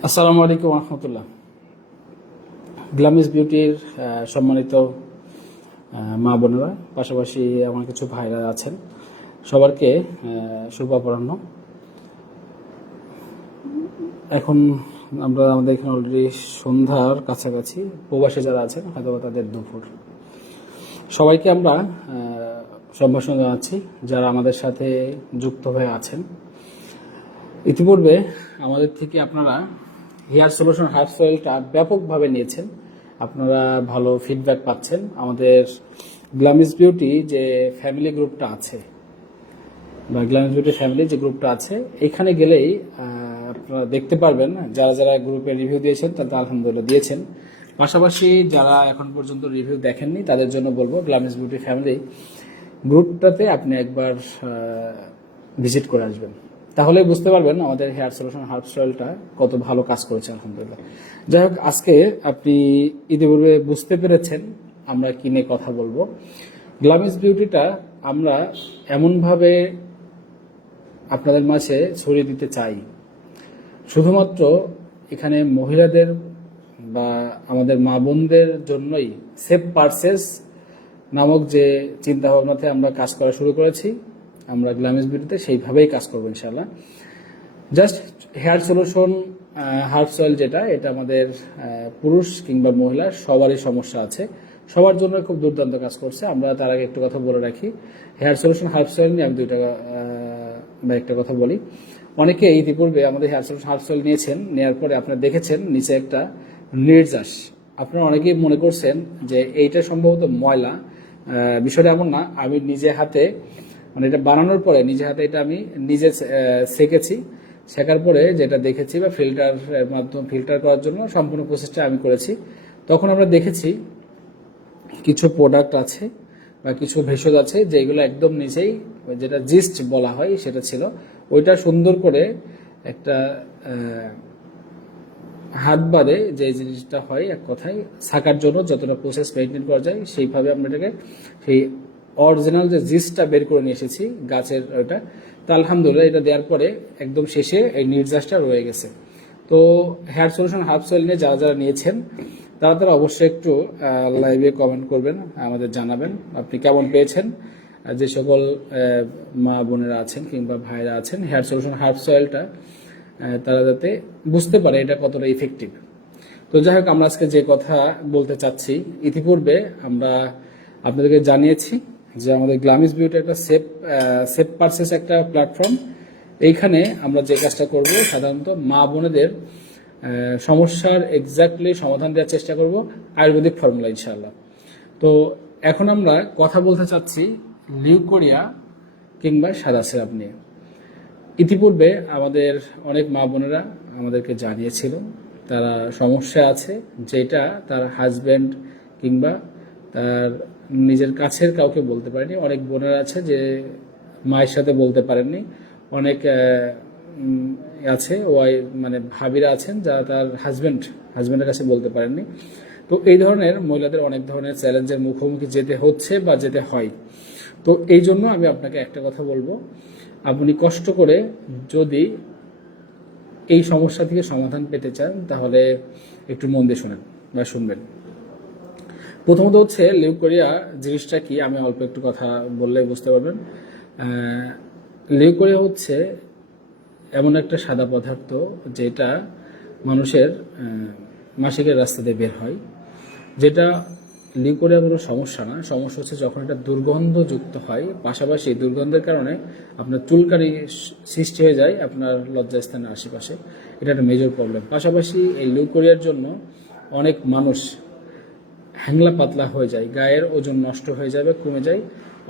আসসালামু আলাইকুম রহমতুল্লাহ। গ্ল্যামিস বিউটির সম্মানিত মা বোনেরা, পাশাপাশি আমার কিছু ভাইরা আছেন, সবারকে শুভ অপরাহ্ন। এখন আমরা আমাদের এখানে অলরেডি সন্ধ্যার কাছাকাছি, প্রবাসে যারা আছেন হয়তো তাদের দুপুর। সবাইকে আমরা সম্ভাষণ জানাচ্ছি যারা আমাদের সাথে যুক্ত হয়ে আছেন। ইতিপূর্বে আমাদের থেকে আপনারা হেয়ার সলিউশন হার্বস অয়েলটা ব্যাপকভাবে নিয়েছেন, আপনারা ভালো ফিডব্যাক পাচ্ছেন। আমাদের গ্ল্যামিস বিউটি যে ফ্যামিলি গ্রুপটা আছে বা গ্ল্যামিস বিউটি ফ্যামিলি যে গ্রুপটা আছে, এখানে গেলেই আপনারা দেখতে পারবেন যারা যারা গ্রুপে রিভিউ দিয়েছেন তারা আলহামদুলিল্লাহ দিয়েছেন। পাশাপাশি যারা এখন পর্যন্ত রিভিউ দেখেননি তাদের জন্য বলবো গ্ল্যামিস বিউটি ফ্যামিলি গ্রুপটাতে আপনি একবার ভিজিট করে আসবেন, তাহলে বুঝতে পারবেন আমাদের হেয়ার সলিউশন হার্বস অয়েলটা কত ভালো কাজ করেছে আলহামদুলিল্লাহ। যাই হোক, আজকে আপনি ইতিপূর্বে বুঝতে পেরেছেন আমরা কি নিয়ে কথা বলবো। গ্ল্যামিস বিউটিটা আমরা এমনভাবে আপনাদের মাঝে ছড়িয়ে দিতে চাই, শুধুমাত্র এখানে মহিলাদের বা আমাদের মা বোনদের জন্যই সেফ পারচেস নামক যে চিন্তা ভাবনাতে আমরা কাজ করা শুরু করেছি। আমরা গ্ল্যামিস বিউটিতে সেইভাবেই কাজ করবো ইনশাআল্লাহ। Just hair solution herbs oil যেটা, এটা আমাদের পুরুষ কিংবা মহিলা সবারই সমস্যা আছে, সবার জন্য খুব দুর্দান্ত কাজ করছে। আমরা তার আগে একটু কথা বলে রাখি, হেয়ার সলিউশন হার্বস অয়েল নিয়ে আমি একটা কথা বলি। অনেকে ইতিপূর্বে আমাদের হেয়ার সলিউশন হার্বস অয়েল নিয়েছেন, নেওয়ার পরে আপনারা দেখেছেন নিচে একটা নির্যাস। আপনারা অনেকেই মনে করছেন যে এইটা সম্ভবত ময়লা। বিষয়টা এমন না। আমি নিজে হাতে মানে এটা বানানোর পরে নিজে হাতে এটা আমি নিজে সেকেছি, শেখার পরে যেটা দেখেছি বা ফিল্টারের মাধ্যমে ফিল্টার করার জন্য সম্পূর্ণ প্রসেসটা আমি করেছি। তখন আমরা দেখেছি কিছু প্রোডাক্ট আছে বা কিছু ভেষজ আছে যেগুলো একদম নিচেই, যেটা জিস্ট বলা হয় সেটা ছিল, ওইটা সুন্দর করে একটা হাত বাদে যে জিনিসটা হয়, এক কথায় ছাকার জন্য যতটা প্রসেস মেনটেন করা যায় সেইভাবে আমরা এটাকে সেই অরিজিনাল যে জিসটা বের করে নিয়ে এসেছি গাছের ওইটা। তো আলহামদুলিল্লাহ এটা দেওয়ার পরে একদম শেষে এই নির্যাসটা রয়ে গেছে। তো হেয়ার সলিউশন হার্বস অয়েল নিয়ে যারা যারা নিয়েছেন তারা অবশ্যই একটু লাইভে কমেন্ট করবেন, আমাদের জানাবেন আপনি কেমন পেয়েছেন। যে সকল মা বোনেরা আছেন কিংবা ভাইরা আছেন হেয়ার সলিউশন হার্বস অয়েলটা, তারা যাতে বুঝতে পারে এটা কতটা ইফেক্টিভ। তো যাই হোক, আমরা আজকে যে কথা বলতে চাচ্ছি, ইতিপূর্বে আমরা আপনাদেরকে জানিয়েছি যে আমাদের গ্ল্যামিস বিউটি একটা সেফ পারচেস একটা প্ল্যাটফর্ম। এইখানে আমরা যে কাজটা করব, সাধারণত মা বোনেদের সমস্যার এক্স্যাক্টলি সমাধান দেওয়ার চেষ্টা করব আয়ুর্বেদিক ফর্মুলা ইনশাআল্লাহ। তো এখন আমরা কথা বলতে চাচ্ছি লিউকোরিয়া কিংবা সাদা সিরাপ নিয়ে। ইতিপূর্বে আমাদের অনেক মা বোনেরা আমাদেরকে জানিয়েছিল তারা সমস্যা আছে, যেটা তার হাজব্যান্ড কিংবা তার নিজের কাছের কাউকে বলতে পারেনি। অনেক বোনেরা আছে যে মায়ের সাথে বলতে পারেননি, অনেক আছে মানে ভাবিরা আছেন যারা তার হাজব্যান্ডের কাছে বলতে পারেননি। তো এই ধরনের মহিলাদের অনেক ধরনের চ্যালেঞ্জের মুখোমুখি যেতে হচ্ছে বা যেতে হয়। তো এই জন্য আমি আপনাকে একটা কথা বলবো, আপনি কষ্ট করে যদি এই সমস্যা থেকে সমাধান পেতে চান তাহলে একটু মন দিয়ে শোনেন বা শুনবেন। প্রথমত হচ্ছে লিউকোরিয়া জিনিসটা কি, আমি অল্প একটু কথা বললে বুঝতে পারবেন। লিউকোরিয়া হচ্ছে এমন একটা সাদা পদার্থ যেটা মানুষের মাসিকের রাস্তা দিয়ে বের হয়। যেটা লিউকোরিয়া কোনো সমস্যা না, সমস্যা হচ্ছে যখন এটা দুর্গন্ধযুক্ত হয়, পাশাপাশি দুর্গন্ধের কারণে আপনার চুলকানি সৃষ্টি হয়ে যায় আপনার লজ্জাস্থানের আশেপাশে। এটা একটা মেজর প্রবলেম। পাশাপাশি এই লিউকোরিয়ার জন্য অনেক মানুষ হ্যাংলা পাতলা হয়ে যায়, গায়ের ওজন নষ্ট হয়ে যাবে, কমে যায়,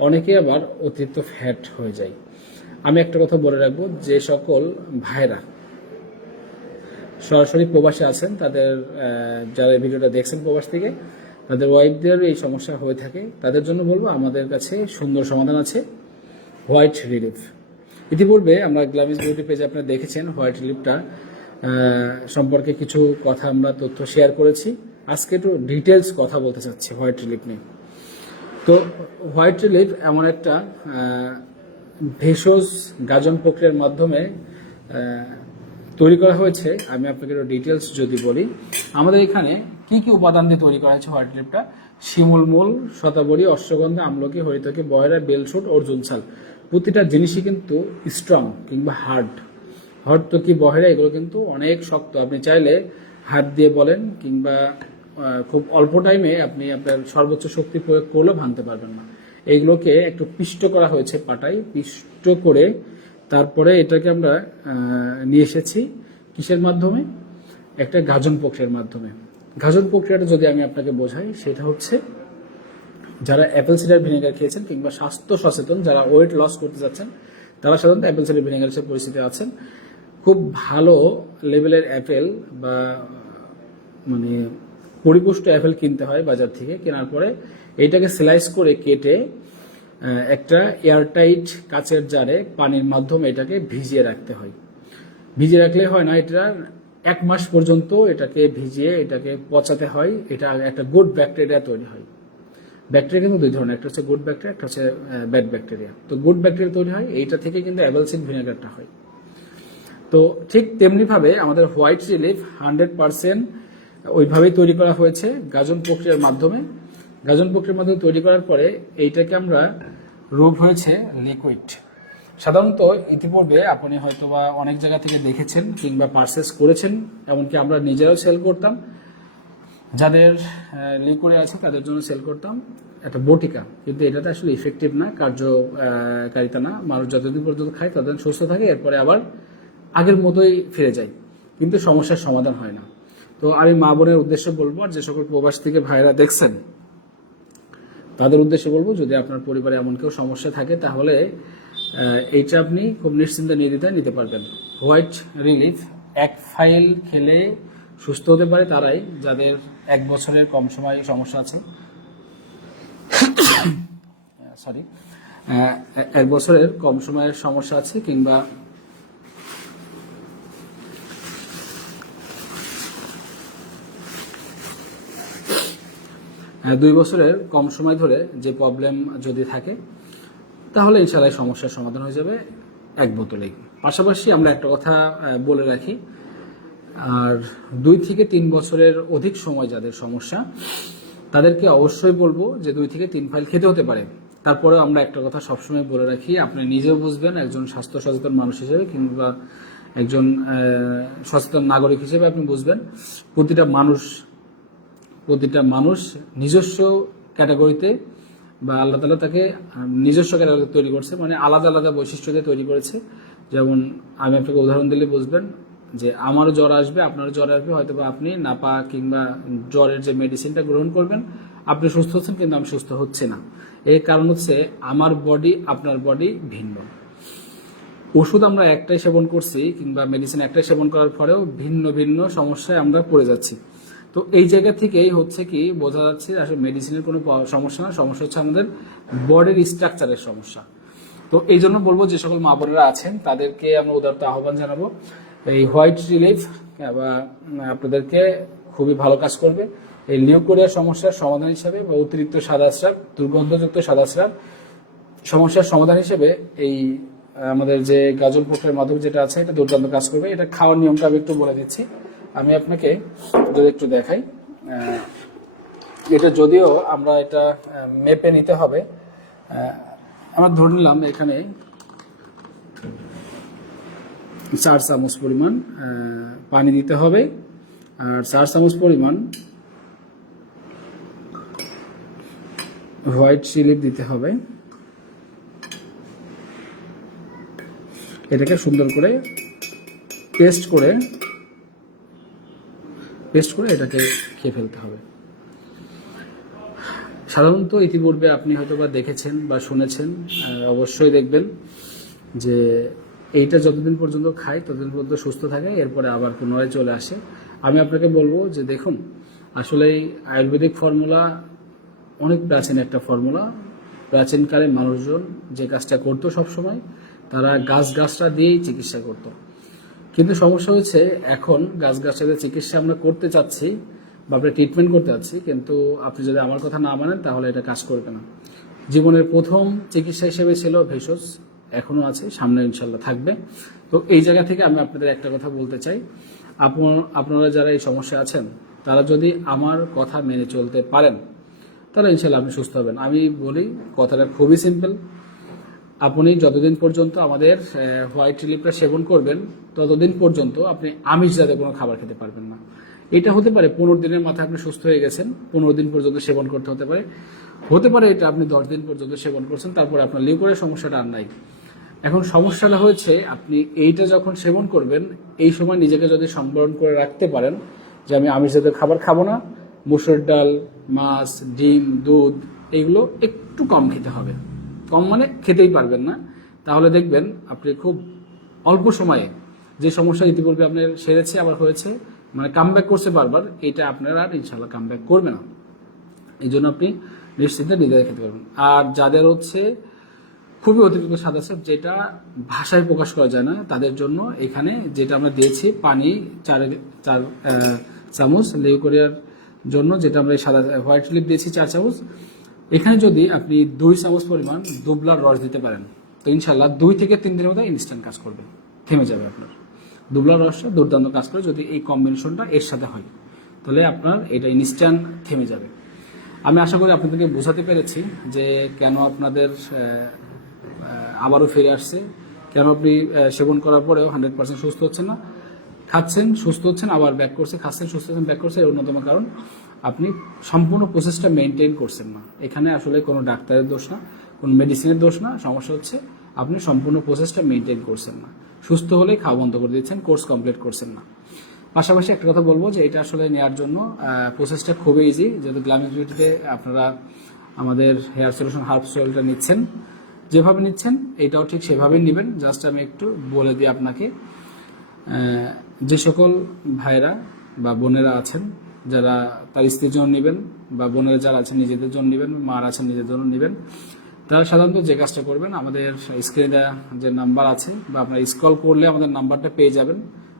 অনেকে আবার অতিরিক্ত ফ্যাট হয়ে যায়। আমি একটা কথা বলে রাখবো, যে সকল ভাইরা সরাসরি প্রবাসে আছেন, তাদের যারা ভিডিওটা দেখছেন প্রবাস থেকে, তাদের ওয়াইফদের এই সমস্যা হয়ে থাকে, তাদের জন্য বলবো আমাদের কাছে সুন্দর সমাধান আছে, হোয়াইট রিলিফ। ইতিপূর্বে আমরা গ্ল্যামিস বিউটি পেজে আপনারা দেখেছেন হোয়াইট রিলিফটা সম্পর্কে কিছু কথা আমরা তথ্য শেয়ার করেছি। আজকে একটু ডিটেলস কথা বলতে চাচ্ছি হোয়াইট রিলিফ নিয়ে। তো হোয়াইট রিলিফ এমন একটা ভেষজ গাজন প্রক্রিয়ার মাধ্যমে তৈরি করা হয়েছে, আমি আপনাকে ডিটেলস যদি বলি, আমাদের এখানে কি কি উপাদান দিয়ে তৈরি করা হয়েছে হোয়াইট রিলিফটা: শিমুল মূল, শতাবরী, অশ্বগন্ধা, আমলকি, হরিতকি, বয়রা, বেলশুট, অর্জুন ছাল। প্রতিটা জিনিসই কিন্তু স্ট্রং কিংবা হার্ড। হরতকি, বহেরা এগুলো কিন্তু অনেক শক্ত। আপনি চাইলে হাত দিয়ে বলেন কিংবা খুব অল্প টাইমে আপনি আপনার সর্বোচ্চ শক্তি প্রয়োগ করলেও ভাঙতে পারবেন না। এইগুলোকে একটু পিষ্ট করা হয়েছে পাটায়, পিষ্ট করে তারপরে এটাকে আমরা নিয়ে এসেছি কিসের মাধ্যমে? একটা গাজন প্রক্রিয়ার মাধ্যমে। গাজন প্রক্রিয়াটা যদি আমি আপনাকে বোঝাই, সেটা হচ্ছে যারা অ্যাপেল সিডার ভিনেগার খেয়েছেন কিংবা স্বাস্থ্য সচেতন, যারা ওয়েট লস করতে যাচ্ছেন, তারা সাধারণত অ্যাপেল সিডার ভিনেগারের সাথে পরিস্থিতি আছেন। খুব ভালো লেভেলের অ্যাপেল বা মানে পরিপুষ্ট অ্যাপেল কিনতে হয় বাজার থেকে। কেনার পরে এইটাকে স্লাইস করে কেটে একটা এয়ারটাইট কাচের জারে পানির মাধ্যমে এটাকে ভিজিয়ে রাখতে হয়। ভিজিয়ে রাখলে হয় না, এটা 1 মাস পর্যন্ত এটাকে ভিজিয়ে এটাকে পচাতে হয়। এটা একটা গুড ব্যাকটেরিয়া তৈরি হয়। ব্যাকটেরিয়া কিন্তু 2 ধরনের, একটা হচ্ছে গুড ব্যাকটেরিয়া, একটা হচ্ছে ব্যাড ব্যাকটেরিয়া। তো গুড ব্যাকটেরিয়া তৈরি হয়, এইটা থেকে কিন্তু অ্যাপেল সিড ভিনেগারটা হয়। তো ঠিক তেমনিভাবে আমাদের হোয়াইট রিলিফ 100% ওইভাবেই তৈরি করা হয়েছে গাজন প্রক্রিয়ার মাধ্যমে। গাজন প্রক্রিয়ার মাধ্যমে তৈরি করার পরে এইটাকে আমরা রূপ হয়েছে লিকুইড। সাধারণত ইতিপূর্বে আপনি হয়তোবা অনেক জায়গা থেকে দেখেছেন কিংবা পারচেস করেছেন, এমনকি আমরা নিজেরাও সেল করতাম। যাদের লিকুইড আছে তাদের জন্য সেল করতাম একটা বটিকা, কিন্তু এটাতে আসলে ইফেক্টিভ না, কার্যকারিতা না। মানুষ যতদিন পর্যন্ত খায় ততদিন সুস্থ থাকে, এরপরে আবার আগের মতোই ফিরে যায়, কিন্তু সমস্যার সমাধান হয় না। তো আমি মা বোনের উদ্দেশ্যে বলবো, আর যে সকল প্রবাস থেকে ভাইরা দেখছেন তাদের উদ্দেশ্যে বলবো, যদি আপনার পরিবারে এমন কেউ সমস্যা থাকে তাহলে এইটা আপনি খুব নিশ্চিন্তে নির্দ্বিধায় নিতে পারবেন। হোয়াইট রিলিফ 1 ফাইল খেলে সুস্থ হতে পারে তারাই যাদের 1 বছরের কম সময় সমস্যা আছে। 1 বছরের কম সময়ের সমস্যা আছে কিংবা 2 বছরের কম সময় ধরে যে প্রবলেম যদি থাকে, তাহলে ইনশাআল্লাহ সমস্যার সমাধান হয়ে যাবে 1 বোতলেই। পাশাপাশি আমরা একটা কথা বলে রাখি, আর 2 থেকে 3 বছরের অধিক সময় যাদের সমস্যা, তাদেরকে অবশ্যই বলবো যে 2 থেকে 3 ফাইল খেতে হতে পারে। তারপরেও আমরা একটা কথা সবসময় বলে রাখি, আপনি নিজেও বুঝবেন, একজন স্বাস্থ্য সচেতন মানুষ হিসেবে কিংবা একজন সচেতন নাগরিক হিসেবে আপনি বুঝবেন, প্রতিটা মানুষ নিজস্ব ক্যাটাগরিতে বা আল্লাহ তাআলা তাকে নিজস্ব ক্যাটাগরি তৈরি করছে, মানে আলাদা আলাদা বৈশিষ্ট্য দিয়ে তৈরি করেছে। যেমন আমি আপনাকে উদাহরণ দিলে বুঝবেন যে আমারও জ্বর আসবে, আপনারও জ্বর আসবে, হয়তো বা আপনি নাপা কিংবা জ্বরের যে মেডিসিনটা গ্রহণ করবেন, আপনি সুস্থ হচ্ছেন কিন্তু আমি সুস্থ হচ্ছি না। এর কারণ হচ্ছে আমার বডি আপনার বডি ভিন্ন। ওষুধ আমরা একটাই সেবন করছি কিংবা মেডিসিন একটাই সেবন করার পরেও ভিন্ন ভিন্ন সমস্যায় আমরা পড়ে যাচ্ছি। তো এই জায়গা থেকেই হচ্ছে কি বোঝা যাচ্ছে আসলে মেডিসিনের কোনো সমস্যা না, সমস্যা হচ্ছে আমাদের বডির স্ট্রাকচারের সমস্যা। তো এই জন্য বলবো, যে সকল মা বোনেরা আছেন তাদেরকে আমরা উদারত আহ্বান জানাবো, এই হোয়াইট রিলিফ বা আপনাদেরকে খুবই ভালো কাজ করবে। এই লিউকোরিয়া সমস্যার সমাধান হিসেবে বা অতিরিক্ত সাদা স্রাব, দুর্গন্ধযুক্ত সাদা স্রাব সমস্যার সমাধান হিসেবে এই আমাদের যে গাজন প্রক্রিয়ার মাধ্যমে যেটা আছে, এটা দুর্দান্ত কাজ করবে। এটা খাওয়ার নিয়মটা আমি একটু বলে দিচ্ছি। আমি আপনাকে যদি একটু দেখাই, এটা যদিও আমরা এটা মেপে নিতে হবে। আমরা ধরে নিলাম এখানে 4 চামচ পরিমাণ পানি দিতে হবে, আর 4 চামচ পরিমাণ হোয়াইট রিলিফ দিতে হবে। এটাকে সুন্দর করে পেস্ট করে এটাকে খেয়ে ফেলতে হবে। সাধারণত ইতিপূর্বে আপনি হয়তোবা দেখেছেন বা শুনেছেন, অবশ্যই দেখবেন যে এইটা যতদিন পর্যন্ত খায় ততদিন পর্যন্ত সুস্থ থাকে, এরপরে আবার পুনরায় চলে আসে। আমি আপনাকে বলবো যে দেখুন, আসলে আয়ুর্বেদিক ফর্মুলা অনেক প্রাচীন একটা ফর্মুলা। প্রাচীনকালে মানুষজন যে কাজটা করতো সবসময়, তারা গাছটা দিয়েই চিকিৎসা করতো। কিন্তু সমস্যা হচ্ছে এখন গাছগাছালির চিকিৎসা আমরা করতে চাচ্ছি বা আমরা ট্রিটমেন্ট করতে চাচ্ছি, কিন্তু আপনি যদি আমার কথা না মানেন তাহলে এটা কাজ করবে না। জীবনের প্রথম চিকিৎসা হিসেবে ছিল ভেষজ, এখনো আছে, সামনে ইনশাল্লাহ থাকবে। তো এই জায়গা থেকে আমি আপনাদের একটা কথা বলতে চাই, আপনারা যারা এই সমস্যা আছেন তারা যদি আমার কথা মেনে চলতে পারেন তাহলে ইনশাল্লাহ আপনি সুস্থ হবেন। আমি বলি কথাটা খুবই সিম্পল, আপনি যতদিন পর্যন্ত আমাদের হোয়াইট রিলিফটা সেবন করবেন ততদিন পর্যন্ত আপনি আমিষ জাতীয় কোনো খাবার খেতে পারবেন না। এটা হতে পারে 15 দিনের মাথায় আপনি সুস্থ হয়ে গেছেন, 15 দিন পর্যন্ত সেবন করতে হতে পারে এটা আপনি 10 দিন পর্যন্ত সেবন করছেন, তারপরে আপনার লিভারের সমস্যাটা আর নাই। এখন সমস্যাটা হয়েছে আপনি এইটা যখন সেবন করবেন এই সময় নিজেকে যদি সংবরণ করে রাখতে পারেন যে আমি আমিষ জাতীয় খাবার খাবো না, মসুর ডাল, মাছ, ডিম, দুধ এগুলো একটু কম খেতে হবে। কম মানে খেতেই পারবেন না, তাহলে দেখবেন আপনি খুব অল্প সময়ে যে সমস্যা ইতিপূর্বে আপনার সেরেছে আবার হয়েছে, মানে কামব্যাক করছে বারবার, এটা আপনার আর ইনশাল্লাহ কামব্যাক করবে না। এই জন্য আপনি নিশ্চিন্তে নিজেদের খেতে পারবেন। আর যাদের হচ্ছে খুবই অতিরিক্ত স্বাদ আছে যেটা ভাষায় প্রকাশ করা যায় না, তাদের জন্য এখানে যেটা আমরা দিয়েছি পানি 4 চামচ, লিউকোরিয়ার জন্য যেটা আমরা সাদা হোয়াইট লিপ দিয়েছি 4 চামচ, এখানে যদি আপনি 2 চামচ পরিমাণ দুবলার রস দিতে পারেন তো ইনশাল্লাহ 2 থেকে 3 দিনের মধ্যে ইনস্ট্যান্ট কাজ করবে, থেমে যাবে আপনার। দুবলার রসটা দুর্দান্ত কাজ করে যদি এই কম্বিনেশনটা এর সাথে হয়, তাহলে আপনার এটা ইনস্ট্যান্ট থেমে যাবে। আমি আশা করি আপনাদেরকে বোঝাতে পেরেছি যে কেন আপনাদের আবারও ফিরে আসছে, কেন আপনি সেবন করার পরেও 100% সুস্থ হচ্ছেন না, খাচ্ছেন সুস্থ হচ্ছেন আবার ব্যাক করছে, খাচ্ছেন সুস্থ হচ্ছেন ব্যাক করছে। এর অন্যতম কারণ আপনি সম্পূর্ণ প্রসেসটা মেনটেন করছেন না। এখানে আসলে কোনো ডাক্তারের দোষ না, কোনো মেডিসিনের দোষ না, সমস্যা হচ্ছে আপনি সম্পূর্ণ প্রসেসটা মেনটেন করছেন না। সুস্থ হলেই খাওয়া বন্ধ করে দিচ্ছেন, কোর্স কমপ্লিট করছেন না। পাশাপাশি একটা কথা বলবো যে এটা আসলে নেওয়ার জন্য প্রসেসটা খুবই ইজি, যেহেতু গ্ল্যামিস বিউটিতে আপনারা আমাদের হেয়ার সলিউশন হার্ব অয়েলটা নিচ্ছেন, যেভাবে নিচ্ছেন এটাও ঠিক সেভাবেই নেবেন। জাস্ট আমি একটু বলে দিই আপনাকে, যে সকল ভাইরা বা বোনেরা আছেন যারা তার স্ত্রীর জন্য নেবেন, বা বোনেরা যারা আছেন নিজেদের জন্য নেবেন, মার আছেন নিজেদের জন্য নেবেন, তারা সাধারণত যে কাজটা করবেন আমাদের স্ক্রিনে যে নাম্বার আছে বা আপনারা স্ক্রল করলে আমাদের নাম্বারটা পেয়ে যাবেন,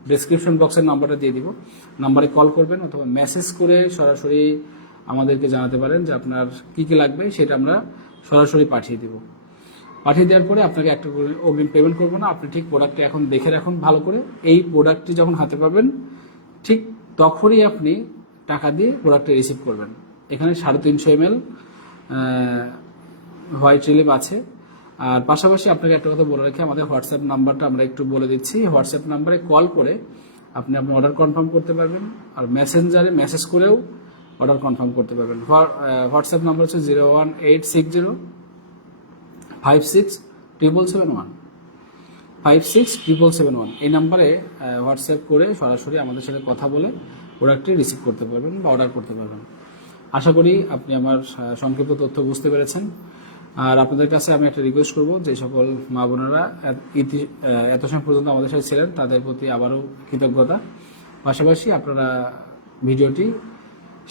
ডেসক্রিপশন বক্সের নাম্বারটা দিয়ে দিব, নাম্বারে কল করবেন অথবা মেসেজ করে সরাসরি আমাদেরকে জানাতে পারেন যে আপনার কি কি লাগবে, সেটা আমরা সরাসরি পাঠিয়ে দিব। পাঠিয়ে দেওয়ার পরে আপনাকে একটা অগ্রিম পেমেন্ট করবো না, আপনি ঠিক প্রোডাক্টটি এখন দেখে রাখুন ভালো করে। এই প্রোডাক্টটি যখন হাতে পাবেন ঠিক তখনই আপনি টাকা দিয়ে প্রোডাক্টটি রিসিভ করবেন। এখানে 350 ml হোয়াইট রিলিফ আছে। আর পাশাপাশি আপনাকে একটা কথা বলে রেখে আমাদের হোয়াটসঅ্যাপ নাম্বারটা আমরা একটু বলে দিচ্ছি। হোয়াটসঅ্যাপ নাম্বারে কল করে আপনি আপনার অর্ডার কনফার্ম করতে পারবেন, আর মেসেঞ্জারে মেসেজ করেও অর্ডার কনফার্ম করতে পারবেন। হোয়াটসঅ্যাপ নাম্বার হচ্ছে 01860567771 567771। এই নাম্বারে হোয়াটসঅ্যাপ করে সরাসরি আমাদের সাথে কথা বলে প্রোডাক্টটি রিসিভ করতে পারবেন বা অর্ডার করতে পারবেন। আশা করি আপনি আমার সংক্ষিপ্ত তথ্য বুঝতে পেরেছেন। আর আপনাদের কাছে আমি একটা রিকোয়েস্ট করব, যে সকল মা বোনেরা এত সময় পর্যন্ত আমাদের সাথে ছিলেন তাদের প্রতি আবারও কৃতজ্ঞতা। পাশাপাশি আপনারা ভিডিওটি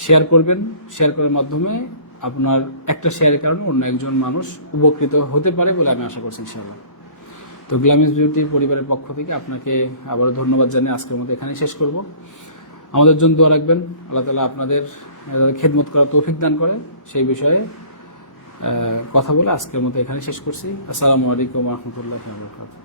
শেয়ার করবেন, শেয়ার করার মাধ্যমে আপনার একটা শেয়ারের কারণে অন্য একজন মানুষ উপকৃত হতে পারে বলে আমি আশা করছি ইনশাআল্লাহ। তো গ্ল্যামিস বিউটি পরিবারের পক্ষ থেকে আপনাকে আবারও ধন্যবাদ জানিয়ে আজকের মতো এখানেই শেষ করব। আমাদের জন্য দোয়া রাখবেন, আল্লাহ তাআলা আপনাদের খেদমত করার তৌফিক দান করে, সেই বিষয়ে কথা বলে আজকের মতো এখানে শেষ করছি। আসসালামু আলাইকুম ওয়া রাহমাতুল্লাহি ওয়া বারাকাতুহু।